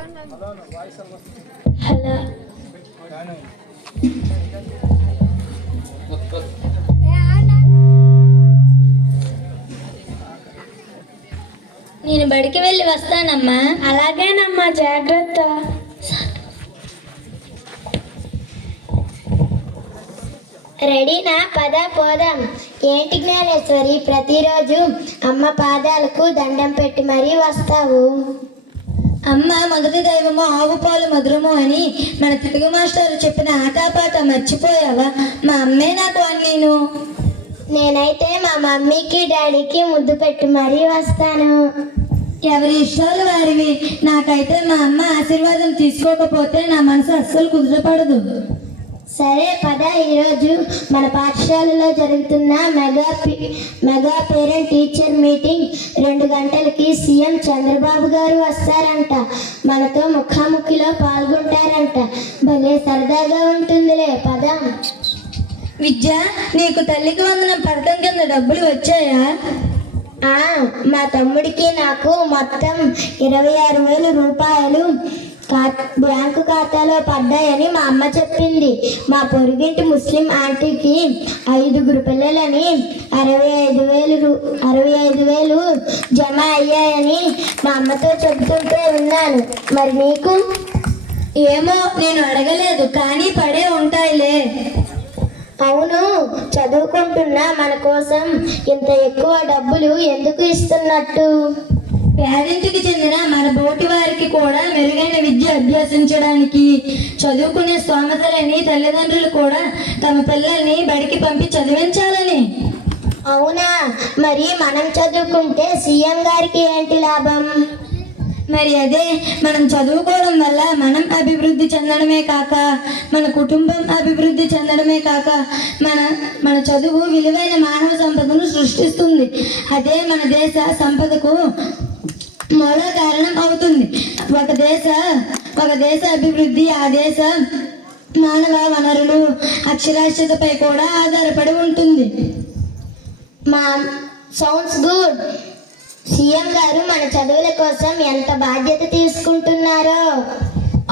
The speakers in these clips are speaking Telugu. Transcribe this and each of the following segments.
హలో. నేను బడికి వెళ్ళి వస్తానమ్మా. అలాగేనమ్మా, జాగ్రత్త. రెడీనా? పద పోదాం. ఏంటి జ్ఞానేశ్వరి, ప్రతిరోజు అమ్మ పాదాలకు దండం పెట్టి మరీ వస్తావు? అమ్మ మొదటి దైవము ఆవు పాలు మధురము అని మన తెలుగు మాస్టర్ చెప్పిన ఆటపాట మర్చిపోయావా? మా అమ్మే నాకు అన్నీను. నేనైతే మా మమ్మీకి డాడీకి ముద్దు పెట్టి మరీ వస్తాను. ఎవరి ఇష్టాలు వారివి. నాకైతే మా అమ్మ ఆశీర్వాదం తీసుకోకపోతే నా మనసు అస్సలు కుదురపడదు. సరే పద. ఈరోజు మన పాఠశాలలో జరుగుతున్న మెగా పేరెంట్ టీచర్ మీటింగ్ 2 గంటలకి సీఎం చంద్రబాబు గారు వస్తారంట. మనతో ముఖాముఖిలో పాల్గొంటారంట. భలే సరదాగా ఉంటుందిలే, పద. విద్య, నీకు తల్లికి వందనం పథకం కింద డబ్బులు వచ్చాయా? మా తమ్ముడికి నాకు మొత్తం 26,000 రూపాయలు బ్యాంకు ఖాతాలో పడ్డాయని మా అమ్మ చెప్పింది. మా పొరుగింటి ముస్లిం ఆంటీకి 5 పిల్లలని 65,000 జమ అయ్యాయని మా అమ్మతో చెబుతుంటే విన్నాను. మరి నీకు? ఏమో, నేను అడగలేదు, కానీ పడే ఉంటాయిలే. అవును, చదువుకుంటున్న మన కోసం ఇంత ఎక్కువ డబ్బులు ఎందుకు ఇస్తున్నట్టు? పేదింటికి చెందిన మన బోటి వారికి కూడా మెరుగైన విద్య అభ్యసించడానికి, చదువుకునే స్తోమత లేని తల్లిదండ్రులు కూడా తమ పిల్లల్ని బడికి పంపి చదివించాలని. అవునా? మరి మనం చదువుకుంటే సీఎం గారికి ఏంటి లాభం? మరి అదే, మనం చదువుకోవడం వల్ల మనం అభివృద్ధి చెందడమే కాక మన కుటుంబం అభివృద్ధి చెందడమే కాక మన చదువు విలువైన మానవ సంపదను సృష్టిస్తుంది. అదే మన దేశ సంపదకు మూల కారణం అవుతుంది. ఒక దేశ అభివృద్ధి ఆ దేశ మానవ వనరులు అక్షరాస్యతపై కూడా ఆధారపడి ఉంటుంది. Sounds good. సీఎం గారు మన చదువుల కోసం ఎంత బాధ్యత తీసుకుంటున్నారో.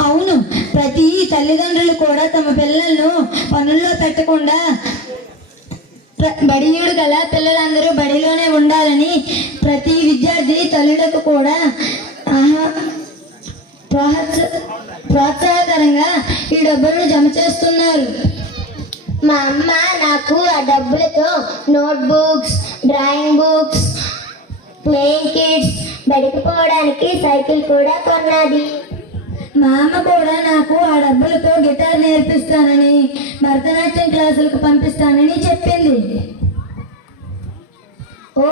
అవును, ప్రతి తల్లిదండ్రులు కూడా తమ పిల్లలను పనుల్లో పెట్టకుండా బడియుడు గల పిల్లలందరూ బడిలోనే ఉండాలని ప్రతి విద్యార్థి తల్లులకు కూడా ప్రోత్సాహకరంగా ఈ డబ్బులను జమ చేస్తున్నారు. మా అమ్మ నాకు ఆ డబ్బులతో notebooks, drawing books, playing kits, బడికి పోవడానికి సైకిల్ కూడా కొన్నది. మా అమ్మ కూడా నాకు ఆ డబ్బులతో గిటార్ నేర్పిస్తానని, భరతనాట్యం క్లాసులకు పంపిస్తానని చెప్పింది. ఓ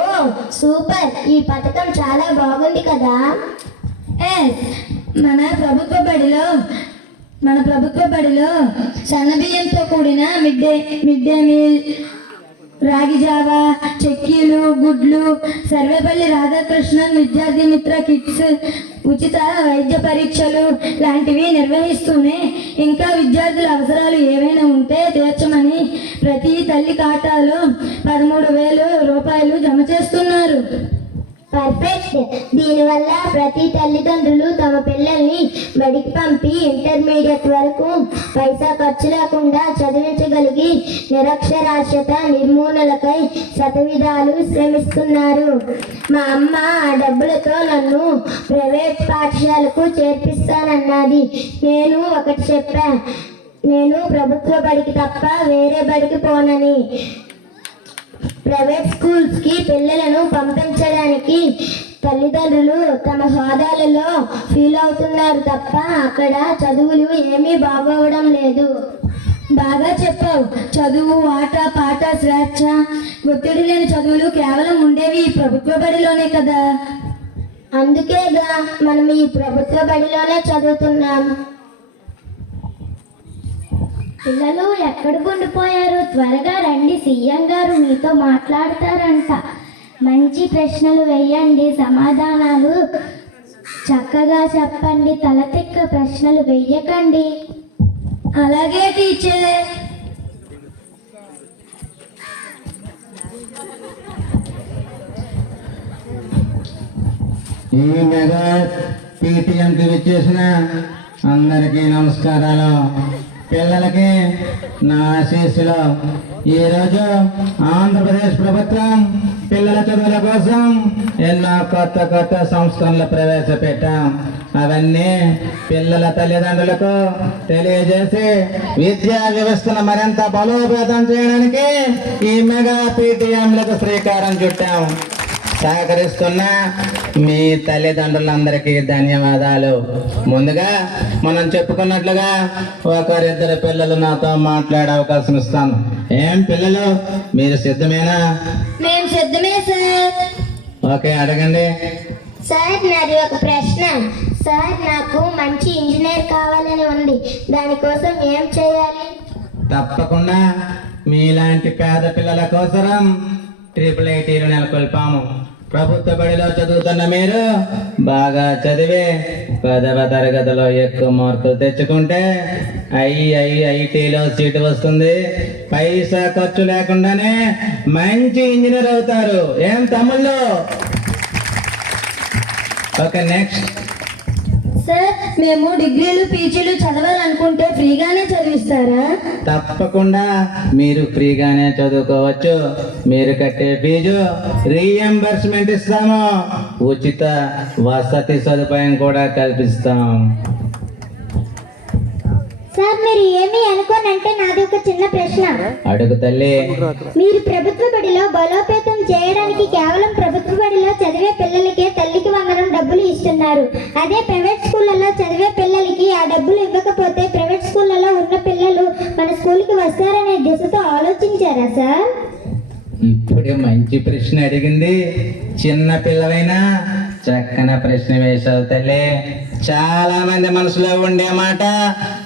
సూపర్! ఈ పథకం చాలా బాగుంది కదా. మన ప్రభుత్వ బడిలో సన్నబియ్యంతో కూడిన మిడ్ డే మీల్, రాగి జావా, చెక్కీలు, గుడ్లు, సర్వేపల్లి రాధాకృష్ణన్ విద్యార్థి మిత్ర కిట్స్, ఉచిత వైద్య పరీక్షలు లాంటివి నిర్వహిస్తూనే ఇంకా విద్యార్థుల అవసరాలు ఏవైనా ఉంటే తీర్చమని ప్రతి తల్లి ఖాతాలో 13,000 రూపాయలు జమ చేస్తున్నారు. పర్ఫెక్ట్. దీనివల్ల ప్రతి తల్లిదండ్రులు తమ పిల్లల్ని బడికి పంపి ఇంటర్మీడియట్ వరకు పైసా ఖర్చు లేకుండా చదివించగలిగి నిరక్షరాస్యత నిర్మూలనకై శతవిధాలు శ్రమిస్తున్నారు. మా అమ్మ ఆ డబ్బులతో నన్ను ప్రైవేట్ పాఠశాలకు చేర్పిస్తానన్నది. నేను ఒకటి చెప్పా, నేను ప్రభుత్వ బడికి తప్ప వేరే బడికి పోనని. ప్రైవేట్ స్కూల్స్కి పిల్లలను పంపించడానికి తల్లిదండ్రులు తమ హోదాలలో ఫీల్ అవుతున్నారు తప్ప అక్కడ చదువులు ఏమీ బాగోవడం లేదు. బాగా చెప్పావు. చదువు, ఆట పాట, స్వేచ్ఛ, ఒత్తిడి లేని చదువులు కేవలం ఉండేవి ఈ ప్రభుత్వ బడిలోనే కదా. అందుకేగా మనం ఈ ప్రభుత్వ బడిలోనే చదువుతున్నాం. పిల్లలు ఎక్కడికి ఉండిపోయారు? త్వరగా రండి, సీఎం గారు మీతో మాట్లాడతారంట. మంచి ప్రశ్నలు వేయండి, సమాధానాలు చక్కగా చెప్పండి, తలతిక్క ప్రశ్నలు వెయ్యకండి. అలాగే టీచర్. ఈ మెగా పీటీఎంకి విచ్చేసిన అందరికీ నమస్కారాలు. పిల్లలకి నా ఆశీస్సులు. ఈరోజు ఆంధ్రప్రదేశ్ ప్రభుత్వం పిల్లల చదువుల కోసం ఎన్నో కొత్త కొత్త సంస్కరణలు ప్రవేశపెట్టాం. అవన్నీ పిల్లల తల్లిదండ్రులకు తెలియజేసి విద్యా వ్యవస్థను మరింత బలోపేతం చేయడానికి ఈ మెగా పీటీఎంలకు శ్రీకారం చుట్టాం. సహకరిస్తున్న మీ తల్లిదండ్రులందరికీ ధన్యవాదాలు. ముందుగా మనం చెప్పుకున్నట్లుగా ఒకరిద్దరు పిల్లలు నాతో మాట్లాడే అవకాశం ఇస్తాను. ఏం పిల్లలు, మీరు సిద్ధమేనా? మేము సిద్ధమే సార్. ఓకే, అడగండి. సార్, నాది ఒక ప్రశ్న. సార్, నాకు మంచి ఇంజనీర్ కావాలని ఉంది. దానికోసం ఏం చేయాలి? తప్పకుండా మీలాంటి పేద పిల్లల కోసం IIITలు నెలకొల్పాము. ప్రభుత్వ బడిలో చదువుతున్న మీరు బాగా చదివి 10వ తరగతిలో ఎక్కువ మార్కులు తెచ్చుకుంటే IITలో సీటు వస్తుంది. పైసా ఖర్చు లేకుండానే మంచి ఇంజనీర్ అవుతారు. ఏం తమ్ముళ్ళు? Okay, next. సార్, మేము డిగ్రీలు పీజీలు చదవాలనుకుంటే ఫ్రీగానే చదివిస్తారా? తప్పకుండా మీరు ఫ్రీగానే చదువుకోవచ్చు. మీరు కట్టే ఫీజు రీఎంబర్స్మెంట్ ఇస్తాము. ఉచిత వసతి సదుపాయం కూడా కల్పిస్తాం. సార్, మీరు ఏమీ అనుకోనంటే నాది ఒక చిన్న ప్రశ్న. అడుగు తల్లి. మీరు ప్రభుత్వ బడిలో బలోపేతం చేయడానికి కేవలం ప్రభుత్వ బడిలో చదివే పిల్లలకే తల్లికి వందనం డబ్బులు ఇస్తున్నారు. అదే ప్రైవేట్ స్కూళ్ళలో చదివే పిల్లలకి ఆ డబ్బులు ఇవ్వకపోతే ప్రైవేట్ స్కూళ్ళలో ఉన్న పిల్లలు మన స్కూల్కి వస్తారనే దిశతో ఆలోచించారా సార్? ఇప్పుడే మంచి ప్రశ్న అడిగింది. చిన్న పిల్లవైనా చక్కన ప్రశ్న వేశావు తల్లి. చాలా మంది మనసులో ఉండే మాట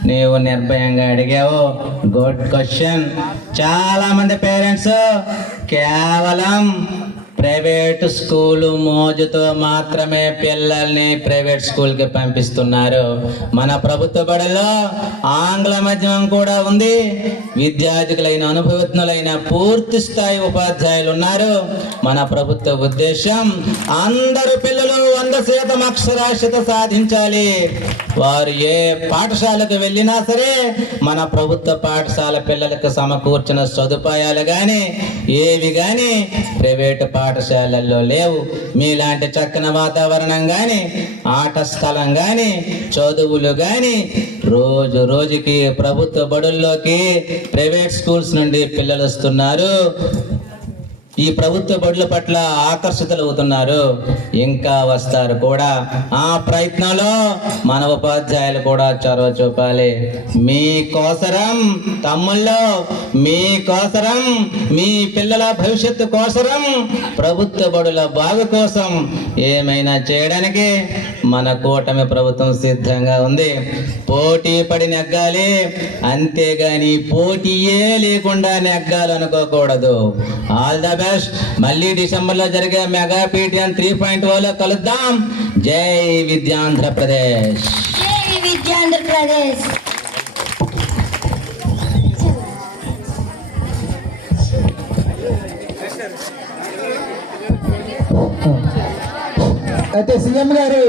నీవు నిర్భయంగా అడిగావు. Good question. చాలా మంది పేరెంట్స్ కేవలం ప్రైవేట్ స్కూలు మోజుతో మాత్రమే పిల్లల్ని ప్రైవేట్ స్కూల్కి పంపిస్తున్నారు. మన ప్రభుత్వ బడిలో ఆంగ్ల మాధ్యమం కూడా ఉంది. విద్యార్థులైన అనుభవజ్ఞులైన పూర్తి స్థాయి ఉపాధ్యాయులు ఉన్నారు. మన ప్రభుత్వ ఉద్దేశం అందరు పిల్లలు 100% అక్షరాస్యత సాధించాలి. వారు ఏ పాఠశాలకు వెళ్ళినా సరే మన ప్రభుత్వ పాఠశాల పిల్లలకు సమకూర్చిన సదుపాయాలు కానీ ఏవి కానీ ప్రైవేటు పాఠశాలల్లో లేవు. మీలాంటి చక్కని వాతావరణం కానీ ఆట స్థలం కానీ చదువులు కానీ రోజు రోజుకి ప్రభుత్వ బడుల్లోకి ప్రైవేట్ స్కూల్స్ నుండి పిల్లలు వస్తున్నారు. ఈ ప్రభుత్వ బడుల పట్ల ఆకర్షితులు అవుతున్నారు. ఇంకా వస్తారు కూడా. ఆ ప్రయత్నంలో మన ఉపాధ్యాయులు కూడా చొరవ చూపాలి. మీకోసరం తమ్ముళ్ళు, మీకోసరం, మీ పిల్లల భవిష్యత్తు కోసరం, ప్రభుత్వ బడుల బాగు కోసం ఏమైనా చేయడానికి మన కూటమి ప్రభుత్వం సిద్ధంగా ఉంది. పోటీ పడి నెగ్గాలి, అంతేగాని పోటీయే లేకుండా నెగ్గాలనుకోకూడదు. All the best. మళ్ళీ డిసెంబర్లో జరిగే మెగా పీటీఎం 3.0లో కలుద్దాం. జై విద్యాంధ్రప్రదేశ్. జై విద్యాంధ్రప్రదేశ్. అయితే సీఎం గారి